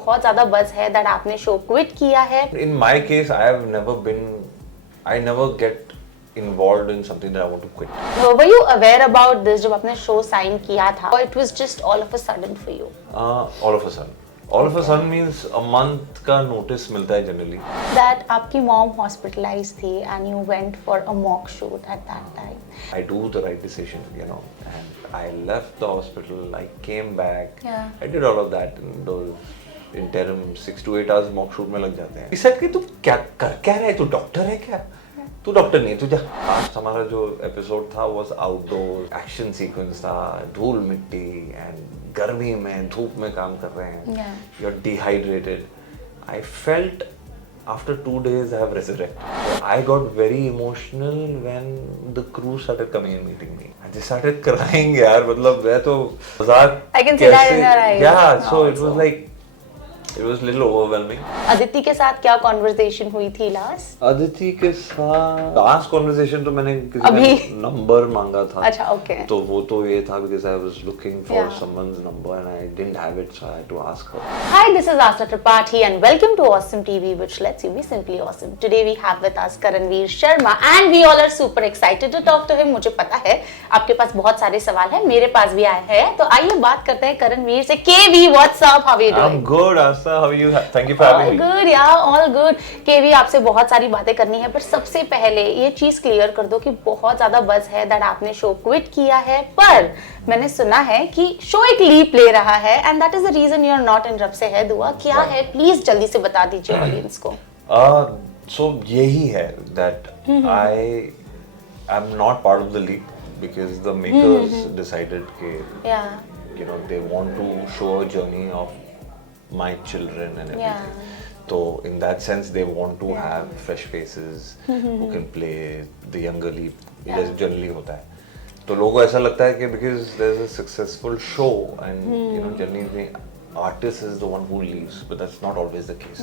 बहुत ज्यादा बज़ है दैट आपने शो क्विट किया है? In my case, I never get involved in something that I want to quit. Were you aware about this जब आपने शो साइन किया था, or it was just all of a sudden for you? All of a sudden. All of a sudden means a month का notice मिलता है generally. That आपकी mom hospitalized थी and you went for a mock shoot at that time. I do the right decision, and I left the hospital. I came back. Yeah. I did all of that in those interim 6 to 8 hours mock shoot में लग जाते हैं. He said कि तू क्या रहा है? तू डॉक्टर है क्या? तू डॉक्टर नहीं है, तू जा. Last हमारा जो एपिसोड था was outdoor, action sequence था, धूल मिट्टी and गर्मी में धूप में काम कर रहे हैं. Yeah. You're dehydrated. I felt after 2 days I have resurrected. So I got very emotional when the crew started coming and meeting me. I just started crying यार, मतलब मैं तो मजाक I can see that in your eyes. Yeah, so it was like it was a little overwhelming. Aditi के साथ क्या conversation हुई थी लास्ट? अदिति के साथ लास्ट कॉन्वर्सेशन तो मैंने किसी ने नंबर मांगा था. अच्छा, ओके. तो वो तो ये था because I was looking for Yeah. someone's number and I didn't have it, so I had to ask her. Hi, this is Asha Tripathi and welcome to Awesome TV, which lets you be simply awesome. Today we have with us Karanvir Sharma and we all are super excited to talk to him. मुझे पता है आपके पास बहुत सारे सवाल हैं, मेरे पास भी आए हैं, तो आइए बात करते हैं करणवीर से. KV, what's up? How are you doing? I'm good, Asha. How are you? Thank you for having me. All good, yeah, all good. KV, आपसे बहुत सारी बातें करनी है, पर सबसे पहले ये चीज क्लियर कर दो कि बहुत ज्यादा बज़ है दैट आपने शो क्विट किया है, पर मैंने सुना है कि शो एक लीप ले रहा है and that is the reason you are not in रब से है दुआ. क्या है, प्लीज जल्दी से बता दीजिए ऑडियंस को. So यही है that I am not part of the leap because the makers decided that they want to show a journey of my children and everything. So in that sense they want to have fresh faces who can play the younger leap. जैसे generally होता है. तो लोगों को ऐसा लगता है कि because there's a successful show and generally the artist is the one who leaves, but that's not always the case.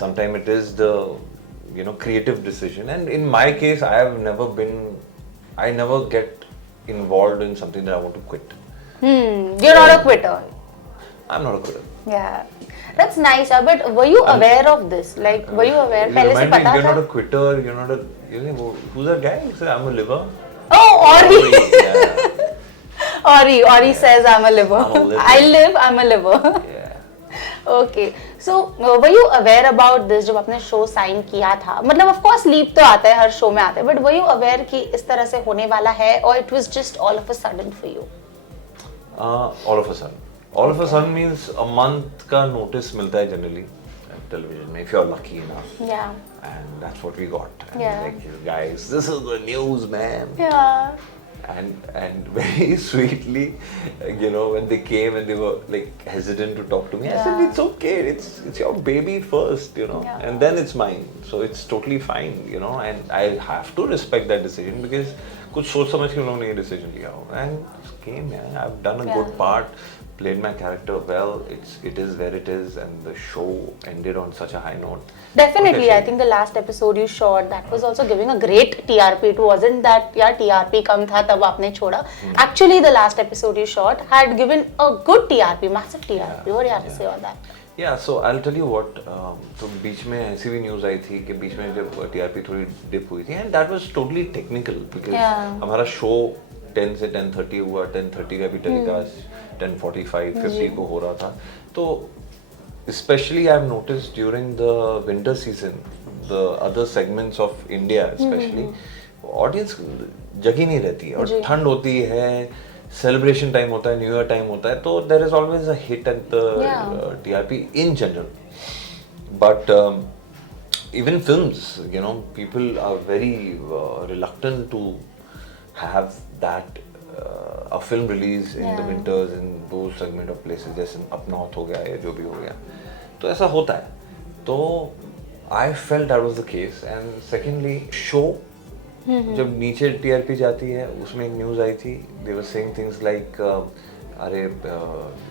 Sometimes it is the creative decision, and in my case I never get involved in something that I want to quit. You're not a quitter. I'm not a quitter. Yeah, that's nice. But were you aware of this? Like, were you aware? पहले से पता था? You're not a quitter. You're not a. Who's that guy who said I'm a liver? Oh, Ori. Ori says I'm a liver. I live. I'm a liver. Yeah. Okay. So were you aware about this जब आपने show sign किया था? मतलब of course leap तो आता है, हर show में आता है. But were you aware कि इस तरह से होने वाला है, or it was just all of a sudden for you? All of a sudden. All of a sudden means a month का notice मिलता है generally television में if you're lucky enough. Yeah. And that's what we got. And Yeah. like, guys, this is the news, man. Yeah. And very sweetly, when they came and they were like hesitant to talk to me, I said it's okay. It's your baby first, and then it's mine. So it's totally fine, and I have to respect that decision because कुछ सोच समझ के उन्होंने ये decision लिया हो. And came, I've done a good part. Played my character well. It is where it is, and the show ended on such a high note. Definitely, I think the last episode you shot that was also giving a great TRP. It wasn't that TRP कम था तब आपने छोड़ा. Actually, the last episode you shot had given a good TRP, massive TRP. What do you have to say on that? Yeah, so I'll tell you what. तो बीच में ऐसी भी news आई थी कि बीच में जब TRP थोड़ी dip हुई थी, and that was totally technical because हमारा show 10 से 10:30 हुआ, 10:30 का भी टेलीकास्ट 10:45, 50 को हो रहा था. तो especially I've noticed during the winter season, the other segments of India especially, audience जगी नहीं रहती और ठंड होती है, celebration time होता है, New Year time होता है, तो there is always a hit at the TRP in general. But even films, people are very reluctant to have that a film release in the winters in those segment of places जैसे up north हो गया या जो भी हो गया, तो ऐसा होता है. तो I felt that was the case. And secondly, show जब नीचे TRP जाती है, उसमें एक न्यूज़ आई थी, they were saying things like अरे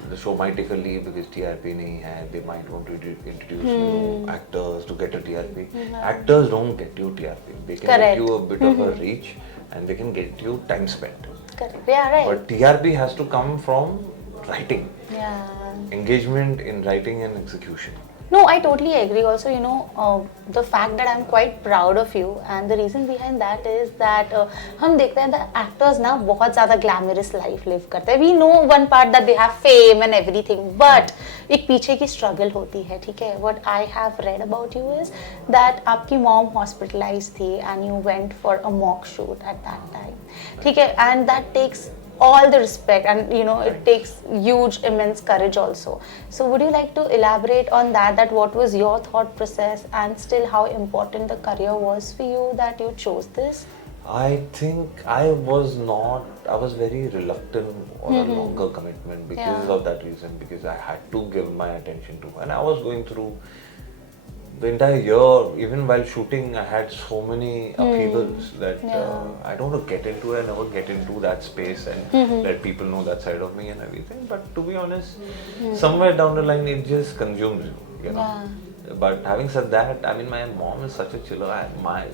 the show might take a leave because TRP नहीं है, they might want to introduce new actors to get a TRP. Actors don't get you TRP, they can get you a bit of a reach and they can get you time spent. Correct. Yeah, right. But TRP has to come from writing. Yeah. Engagement in writing and execution. No, I totally agree. Also, you know, the fact that I'm quite proud of you, and the reason behind that is that हम देखते हैं that actors ना बहुत ज़्यादा glamorous life live करते हैं. We know one part that they have fame and everything, but एक पीछे की struggle होती है, ठीक है? What I have read about you is that आपकी mom hospitalized थी and you went for a mock shoot at that time, ठीक है? And that takes all the respect, and you know it takes huge immense courage also. So would you like to elaborate on that what was your thought process, and still how important the career was for you that you chose this? I think I was very reluctant on a longer commitment because of that reason, because I had to give my attention to, and I was going through the entire year, even while shooting, I had so many upheavals that I don't want to get into it. I never get into that space and let people know that side of me and everything. But to be honest, somewhere down the line, it just consumes you, you know. Yeah. But having said that, I mean, my mom is such a chiller.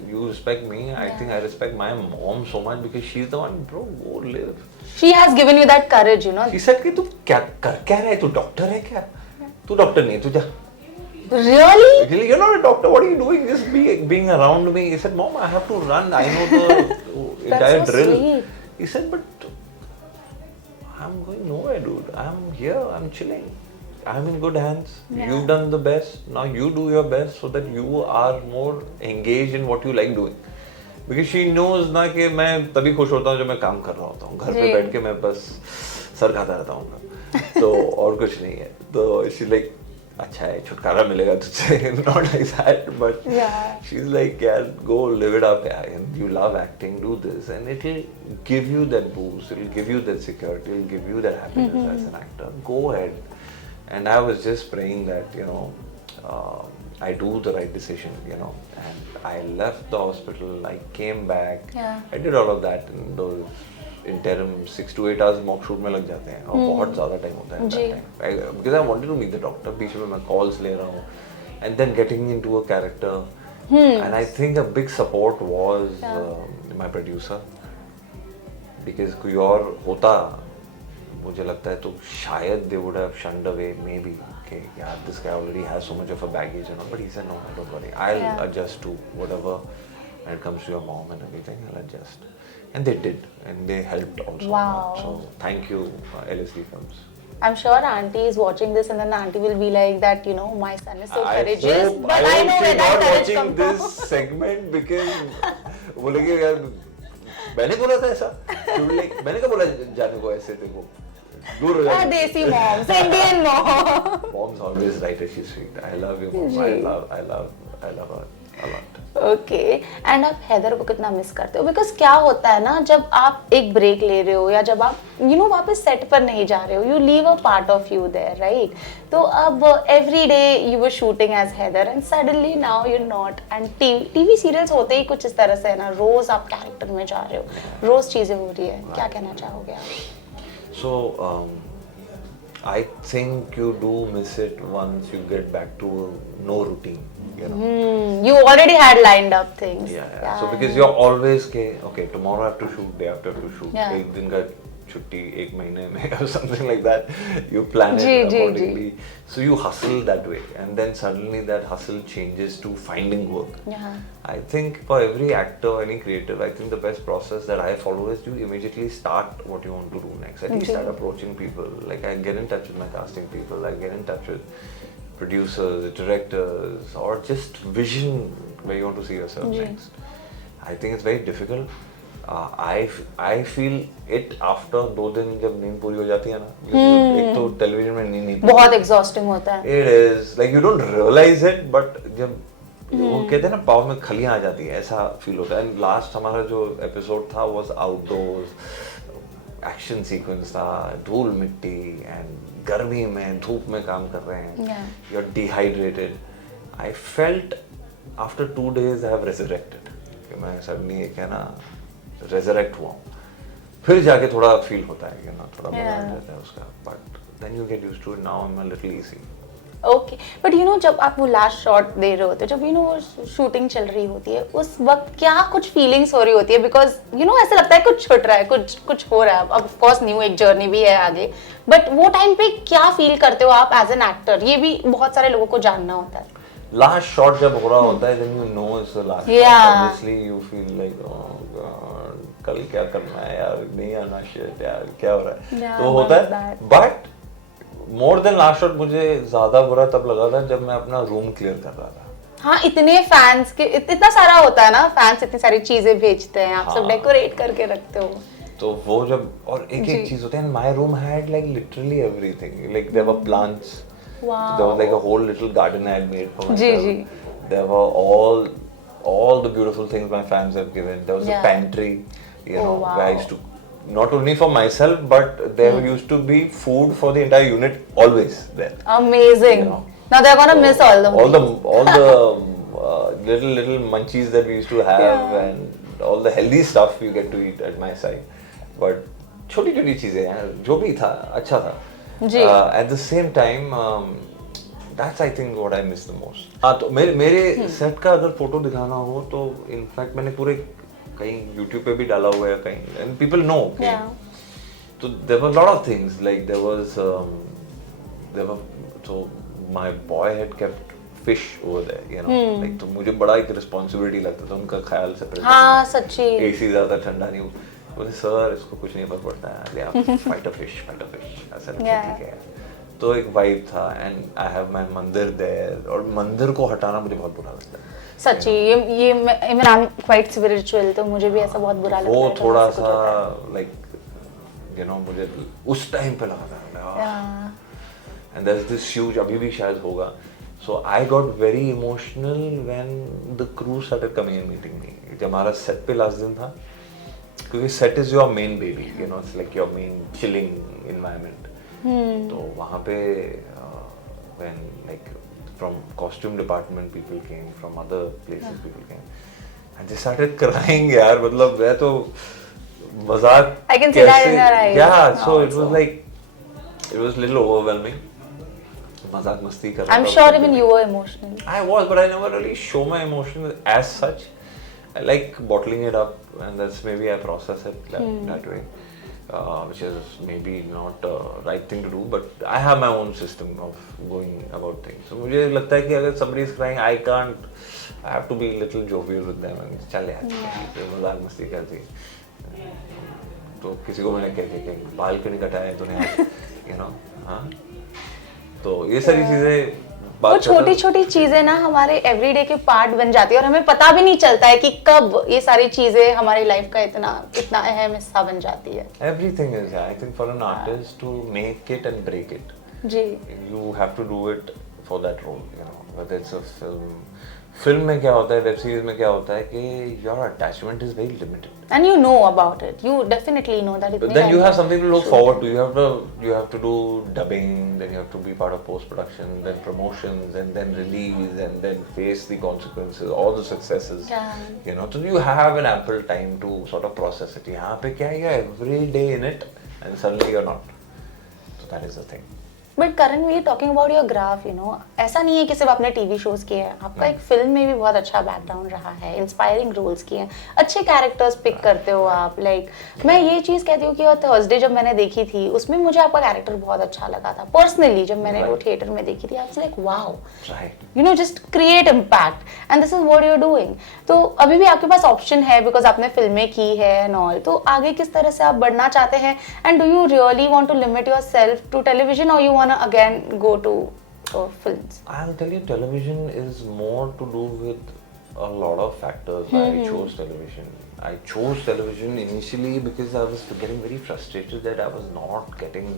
You respect me. I think I respect my mom so much because she's the one, bro, go live. She has given you that courage, you know. She said कि तू क्या कर क्या रहा है? तू doctor है क्या? तू डॉक्टर नहीं, तू जा. Really? You're not a doctor. What are you doing? Just being around me. He said, Mom, I have to run. I know the entire so drill. sweet. He said, but I'm going nowhere, dude. I'm here. I'm chilling. I'm in good hands. Yeah. You've done the best. Now you do your best so that you are more engaged in what you like doing. Because she knows ना कि मैं तभी खुश होता हूँ जब मैं काम कर रहा होता हूँ. घर पे बैठ के मैं बस सर खाता रहता हूँ. तो और कुछ नहीं है. तो she's like, अच्छा है छुटकारा मिलेगा तुझसे. Not like that, but she's like, यार go live it up, यार. And you love acting, do this, and it'll give you that boost. It'll give you that security. It'll give you that happiness as an actor. Go ahead. And I was just praying that, you know, I do the right decision, you know. And I left the hospital. I came back. I did all of that in those interim 6 to 8 hours mock shoot में लग जाते हैं और बहुत ज़्यादा time होता है that time. Because I wanted to meet the doctor. बीच में मैं calls ले रहा हूँ, and then getting into a character. And I think a big support was my producer. Because कोई और होता मुझे लगता है तो शायद they would have shunned away maybe. Okay, yeah, this guy already has so much of a baggage and all. But he said, no, don't worry. I'll adjust to whatever. When it comes to your mom and everything, I'll adjust. And they did, and they helped also. Wow. So thank you, LSD Films. I'm sure auntie is watching this, and then auntie will be like that, you know, my son is so courageous. But I know where that courage watching comes from. this segment because बोलेंगे यार मैंने बोला था ऐसा. मैंने क्या बोला जाने को ऐसे देखो. दूर हो जाए. Desi moms, Indian mom. Mom's always right as she's sweet. I love you, mom. I love her a lot. Okay. And आप हैदर को कितना मिस करते हो? Because क्या होता है ना जब आप एक ब्रेक ले रहे हो या जब आप वापस सेट पर नहीं जा रहे हो, you leave a part of you there, right? तो अब every day you were shooting as Heather and suddenly now you're not. And TV serials होते ही कुछ इस तरह से है ना, रोज आप कैरेक्टर में जा रहे हो, रोज चीजें हो रही है. क्या कहना चाहोगे आप? So I think you do miss it once you get back to no routine. You know. You already had lined up things. Yeah. So because you're always okay, tomorrow I have to shoot, day after I have to shoot. एक दिन का छुट्टी एक महीने में or something like that. You plan it accordingly. So you hustle that way, and then suddenly that hustle changes to finding work. I think for every actor, any creative, I think the best process that I follow is you immediately start what you want to do next. At least start approaching people. Like I get in touch with my casting people. I get in touch with producers, directors, or just vision where you want to see yourself next. I think it's very difficult. I feel it after 2 दिन जब नींद पूरी हो जाती है ना, एक तो टेलीविजन में नींद बहुत exhausting होता है. It is like you don't realize it, but जब वो कहते हैं ना पाँव में खलियां आ जाती है, ऐसा फील होता है. लास्ट हमारा जो एपिसोड था was outdoors, एक्शन सीक्वेंस था, धूल मिट्टी एंड गर्मी में धूप में काम कर रहे हैं. You're dehydrated. I felt after 2 days I have resurrected. कि मैं suddenly एक है ना resurrect हुआ हूँ. फिर जाके थोड़ा फील होता है कि ना थोड़ा मजा आ जाता है उसका. But then you get used to it. Now I'm a little easy. Okay, but you know जब आप वो लास्ट शॉट दे रहे होते हो, जब यू नो वो शूटिंग चल रही होती है, उस वक्त क्या कुछ फीलिंग्स हो रही होती है? बिकॉज यू नो ऐसा लगता है कुछ छूट रहा है, कुछ हो रहा है। अब ऑफ कोर्स न्यू एक जर्नी भी है आगे, बट वो टाइम पे क्या फील करते हो आप एज एन एक्टर? ये भी बहुत सारे लोगों को जानना होता है। लास्ट शॉट जब हो रहा होता है, then you know it's the last shot. Obviously you feel like oh god, कल क्या करना है यार, नहीं आना shit यार, क्या हो रहा है, तो होता है। But more than last shot मुझे ज्यादा बुरा तब लगा था जब मैं अपना रूम क्लियर कर रहा था। हाँ, इतने फैंस के इतना सारा होता है ना, फैंस इतनी सारी चीजें भेजते हैं, आप सब डेकोरेट करके रखते हो, तो वो जब, और एक चीज होता है, my room had like literally everything, like there were plants, there was like a whole little garden I had made for myself. There were all the beautiful things my fans have given. There was a pantry, you know, where I used to, not only for myself, but there used to be food for the entire unit always there. Amazing. You know? Now they're gonna miss all the little munchies that we used to have, and all the healthy stuff you get to eat at my side. But छोटी-छोटी चीजें हैं, जो भी था अच्छा था. At the same time, that's I think what I miss the most. हाँ, तो मेरे सेट का अगर फोटो दिखाना हो तो इनफैक्ट मैंने पूरे कहीं YouTube पे भी डाला हुआ है कहीं, and people know. Okay? So there were a lot of things, like there were so my boy had kept fish over there, you know, like तो मुझे बड़ा एक responsibility लगता था उनका ख्याल से। हाँ सच्ची। AC ज़्यादा ठंडा नहीं हो, बोले सर इसको कुछ नहीं फर्क पड़ता है, आप फाइट अ फिश ऐसा ठीक है। तो एक वाइब था, एंड आई हैव माय मंदिर देयर, और मंदिर को हटाना मुझे बहुत बुरा लगता है सच्ची। ये even I am quite spiritual, तो मुझे भी ऐसा बहुत बुरा लगता है। वो थोड़ा सा लाइक यू नो मुझे उस टाइम पे लगा था, and there is this huge, अभी भी शायद होगा। So I got very emotional when the crew started coming and meeting me. जब हमारा सेट पे लास्ट दिन था, क्योंकि set is your main baby, you know, it's like your main chilling environment. तो वहाँ पे when like from costume department people came, from other places people came, and they started crying यार, मतलब मैं तो मजाक I can see that in your eyes. Yeah, so it was like it was little overwhelming. मजाक मस्ती कर रहा था। I'm sure even you were emotional. I was, but I never really show my emotion as such. I like bottling it up, and that's maybe I process it that way, which is maybe not right thing to do, but I have my own system of going about things. So मुझे लगता है कि अगर somebody is crying, I have to be a little jovial with them and चल यार, मजाक मस्ती करती है। तो किसी को मैंने कह बाल क्यों नहीं कटाया तूने आज, you know, हाँ, तो ये सारी चीजें, वो छोटी छोटी चीजें ना हमारे एवरीडे के पार्ट बन जाती है, और हमें पता भी नहीं चलता है कि कब ये सारी चीजें हमारी लाइफ का इतना अहम हिस्सा बन जाती है। Everything is, I think, for an artist to make it and break it. Ji. You have to do it for that role, you know, whether it's a film में क्या होता है, वेब सीरीज में क्या होता है कि your attachment is very limited. And you know about it. You definitely know that. But then you have something to look forward to. You have to do dubbing, then you have to be part of post production, then promotions, and then release, and then face the consequences, all the successes. Yeah. You know, so you have an ample time to sort of process it. यहाँ पे क्या है, you're every day in it, and suddenly you're not. So that is the thing. But Karanvir, talking about your graph, you know, ऐसा नहीं है कि सिर्फ आपने टीवी शोज किए हैं, आपका एक फिल्म में भी बहुत अच्छा बैकग्राउंड रहा है, इंस्पायरिंग रोल्स किए हैं, अच्छे कैरेक्टर्स पिक करते हो आप। लाइक मैं ये चीज कहती हूँ कि थर्सडे जब मैंने देखी थी, उसमें मुझे आपका कैरेक्टर बहुत अच्छा लगा था पर्सनली। जब मैंने वो थिएटर में देखी थी, I was like wow, you know, just create impact, and this is what you are doing. तो अभी भी आपके पास ऑप्शन है, बिकॉज आपने फिल्में की है एंड ऑल, तो आगे किस तरह से आप बढ़ना चाहते हैं? And do you really want to limit yourself to television, और you want to again go to films? I'll tell you, television is more to do with a lot of factors. I chose television. I chose television initially because I was getting very frustrated that I was not getting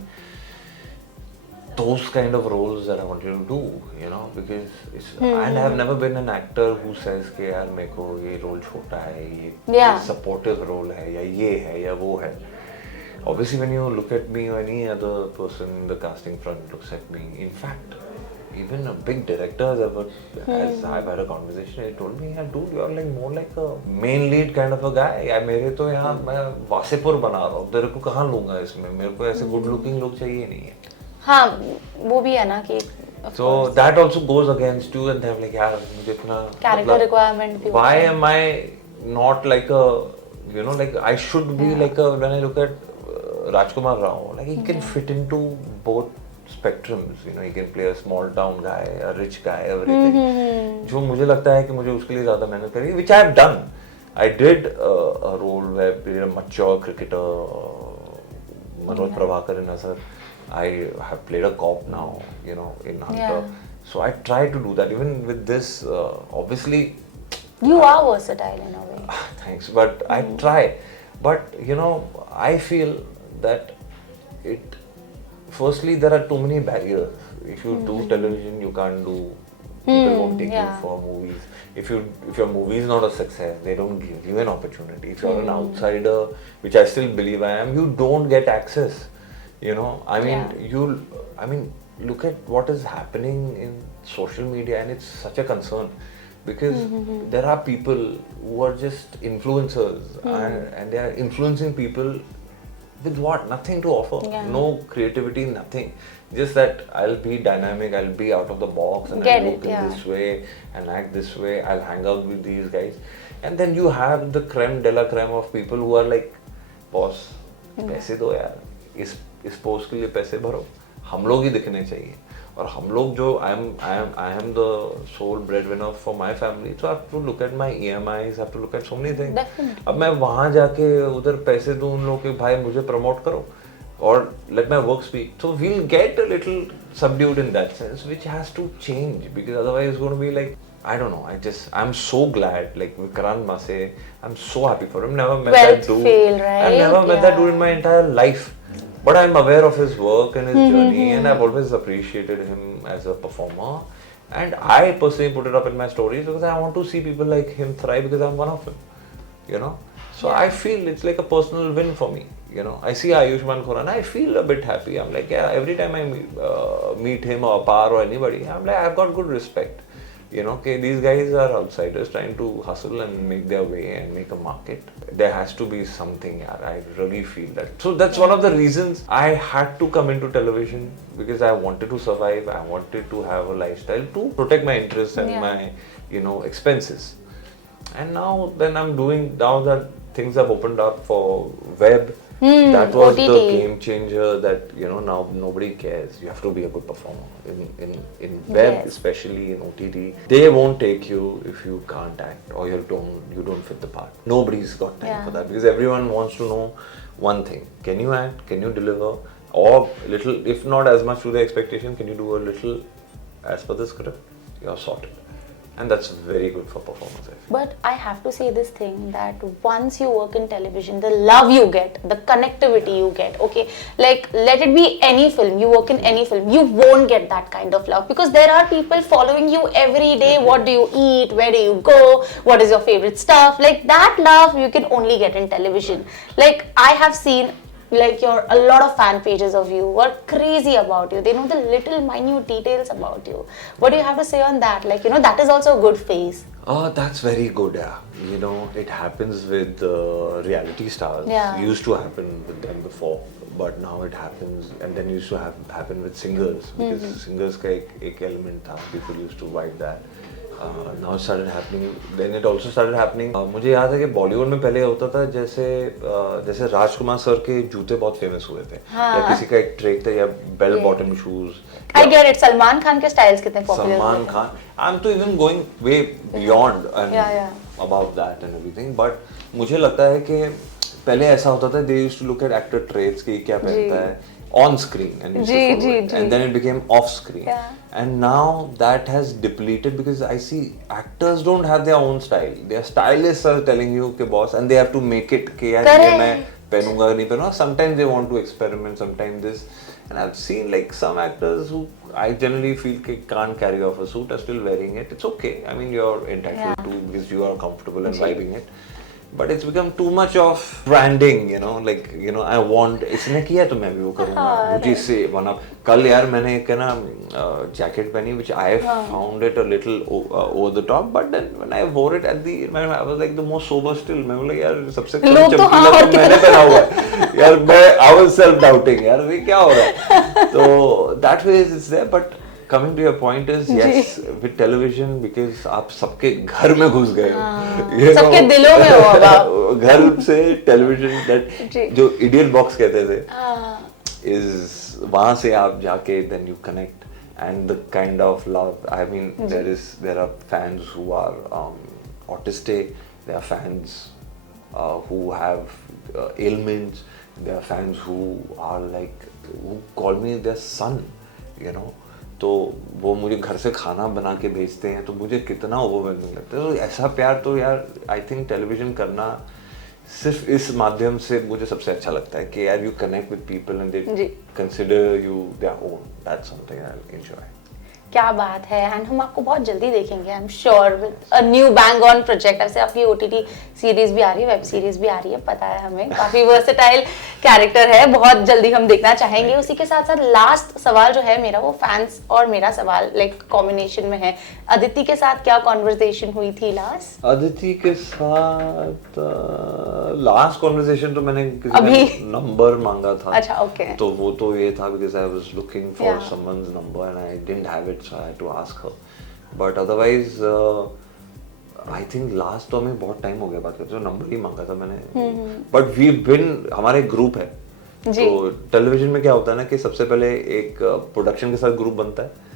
those kind of roles that I wanted to do, you know, because it's, and I have never been an actor who says कि यार मेरे को ये role छोटा है, ये supportive role है, या ये है या वो है. Obviously, when you look at me or any other person in the casting front looks at me, in fact, even a big director as I've had a conversation, he told me, dude, you're like more like a main lead kind of a guy. यार मेरे तो यहाँ मैं वासेपुर बना रहा हूँ, तेरे को कहाँ लूँगा इसमें, मेरे को ऐसे good looking लोग चाहिए नहीं है। हाँ, वो भी है ना कि So that also goes against you, and they're like, यार मुझे इतना character requirement भी why am I not like a, you know, like I should be like a, when I look at Rajkumar Rao, like he can fit into both spectrums, you know, he can play a small town guy, a rich guy, everything. जो मुझे लगता है कि मुझे उसके लिए ज़्यादा मेहनत करनी, which I have done. I did a role where a mature cricketer, Manoj Prabhakar in Asar, I have played a cop now, you know, in Hunter. So I try to do that. Even with this, obviously. You are versatile in a way. Thanks, but I try. But you know, I feel that it. Firstly, there are too many barriers. If you do television, you can't do. People won't take you for movies. If your movie is not a success, they don't give you an opportunity. If you're an outsider, which I still believe I am, you don't get access. You know, I mean, look at what is happening in social media, and it's such a concern because there are people who are just influencers and they are influencing people with what? Nothing to offer. No creativity, nothing. Just that I'll be dynamic, I'll be out of the box, and I'll look in this way and act this way. I'll hang out with these guys, and then you have the creme de la creme of people who are like, boss, पैसे दो यार, इस post के लिए पैसे भरो, हम लोग ही दिखने चाहिए. और हम लोग जो I am the sole breadwinner for my family, so I have to look at my EMIs, I have to look at so many things. अब मैं वहाँ जाके उधर पैसे दूँ उन लोग के भाई मुझे प्रमोट करो, or let my work speak. So we'll get a little subdued in that sense, which has to change because otherwise it's going to be like, I don't know. I'm so glad, like with Karan Mase, I'm so happy for him. Never met that dude. Right? I've never met that dude in my entire life. But I'm aware of his work and his journey, and I've always appreciated him as a performer. And I personally put it up in my stories because I want to see people like him thrive because I'm one of them. You know? So I feel it's like a personal win for me. You know, I see Ayushmann Khurrana, I feel a bit happy. I'm like, yeah, every time I meet him or Apar or anybody, I'm like, I've got good respect. You know, okay, these guys are outsiders trying to hustle and make their way and make a market. There has to be something, yeah, I really feel that. So that's one of the reasons I had to come into television because I wanted to survive. I wanted to have a lifestyle to protect my interests and my, you know, expenses. And now then I'm doing, now that things have opened up for web, that was OTT. the game changer that, you know, now nobody cares. You have to be a good performer. In web, especially in OTT, they won't take you if you can't act or you don't fit the part. Nobody's got time for that because everyone wants to know one thing. Can you act? Can you deliver? Or little, if not as much to the expectation, can you do a little as per the script? You're sorted. And that's very good for performance. I feel. But I have to say this thing that once you work in television, the love you get, the connectivity you get, okay, like let it be any film, you work in any film, you won't get that kind of love because there are people following you every day. What do you eat? Where do you go? What is your favorite stuff? Like that love you can only get in television. Like I have seen like a lot of fan pages of you who are crazy about you. They know the little minute details about you. What do you have to say on that? Like, you know, that is also a good phase. Oh, that's very good, yeah. You know, it happens with reality stars. Yeah. It used to happen with them before, but now it happens, and then used to happen with singers because singers ka ek element tha. People used to vibe that. Now it started happening. Then it also started happening. मुझे याद है कि बॉलीवुड में पहले होता था जैसे राजकुमार sir के जूते बहुत फेमस हुए थे या किसी का एक ट्रेक था या bell bottom shoes. I get it. Salman Khan के styles कितने popular Salman Khan. I'm to even going way beyond and about that and everything. But मुझे लगता है कि पहले ऐसा होता था. They used to look at actor traits कि क्या पहनता है on screen and then it became off screen. And now that has depleted because I see actors don't have their own style. Their stylists are telling you कि boss, and they have to make it कि यार ये मैं पहनूंगा नहीं पहनूंगा. Sometimes they want to experiment, sometimes this. And I've seen like some actors who I generally feel can't carry off a suit are still wearing it. It's okay. I mean, you're entitled to because you are comfortable and vibing it. But it's become too much of branding, you know, like, you know, I want, इसने किया तो मैं भी वो करूँगा. मुझे इससे वरना कल यार मैंने एक ना jacket पहनी which I found it a little over the top, but then when I wore it at the, I was like the most sober still. मैं बोला यार सबसे कम चमकीला तो मैंने पहना हुआ है. यार मैं I was self doubting यार ये क्या हो रहा है. So that way it's there, but coming to your point is yes with television because आप सबके घर में घुस गए हो, सबके दिलों में हो अब आप। घर से television that जो idiot box कहते थे is वहाँ से आप जाके then you connect and the kind of love, I mean there are fans who are autistic, there are fans who have ailments, there are fans who are like who call me their son, you know, तो वो मुझे घर से खाना बना के भेजते हैं तो मुझे कितना ओवरवेलमिंग लगता है। तो ऐसा प्यार तो यार आई थिंक टेलीविजन करना सिर्फ इस माध्यम से मुझे सबसे अच्छा लगता है कि यार you connect with people and they consider you their own, that's something I will enjoy. क्या बात है। एंड हम आपको बहुत जल्दी देखेंगे, I am sure, with a new bang on project. ऐसे आपकी ओटीटी सीरीज भी आ रही है, वेब सीरीज भी आ रही है, पता है हमें, काफी वर्सेटाइल कैरेक्टर है, बहुत जल्दी हम देखना चाहेंगे। उसी के साथ साथ लास्ट सवाल जो है मेरा, वो फैंस और मेरा सवाल लाइक कॉम्बिनेशन में है। अदिति के साथ क्या कॉन्वर्सेशन हुई थी लास्ट? अदिति के साथ लास्ट कॉन्वर्सेशन तो मैंने अभी नंबर मांगा था। अच्छा, ओके। तो वो तो ये था because I was looking for someone's number and I didn't have it, so I had to ask her. But otherwise I think last तो हमें बहुत टाइम हो गया बात करते, तो नंबर ही मांगा था मैंने। बट वी बिन, हमारे ग्रुप है तो टेलीविजन में क्या होता है ना कि सबसे पहले एक प्रोडक्शन के साथ ग्रुप बनता है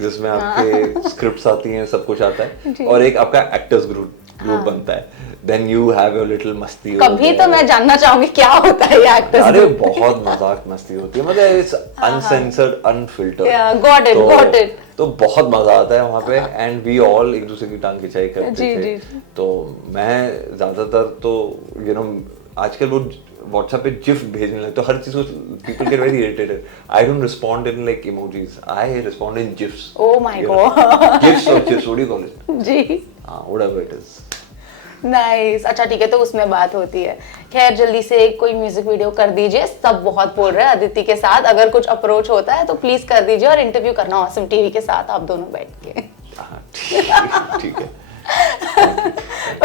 जिसमें आपके स्क्रिप्ट्स आती हैं, सब कुछ आता है, और एक आपका एक्टर्स ग्रुप बनता है। Then you have your little masti. कभी तो मैं जानना चाहूंगी क्या होता है ये एक्टर्स। अरे बहुत मजाक मस्ती होती है, मतलब it's uncensored unfiltered. Got it. तो बहुत मजा आता है वहाँ पे एंड वी ऑल एक दूसरे की टांग खिंचाई करते थे। तो मैं ज्यादातर तो यू नो आजकल वो व्हाट्सएप पे जिफ भेजने लगे, तो हर चीज को people get very irritated. I don't respond in like emojis, I respond in GIFs. Oh my god. GIFs और GIFs, what do you call it? जी हां, व्हाटएवर इट इज। नाइस। अच्छा ठीक है, तो उसमें बात होती है। खैर जल्दी से कोई म्यूजिक वीडियो कर दीजिए, सब बहुत बोल रहे हैं अदिति के साथ। अगर कुछ अप्रोच होता है तो प्लीज कर दीजिए, और इंटरव्यू करना ऑसम टीवी के साथ आप दोनों बैठ के। ठीक है।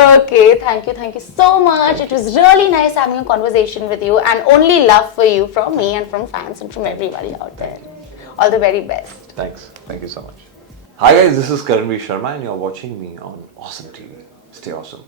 Okay, thank you so much. It was really nice having a conversation with you, and only love for you from me and from fans and from everybody out there. All the very best. Thank you so much. Hi guys, this is Karanvir Sharma and you're watching me on Awesome TV. Stay awesome.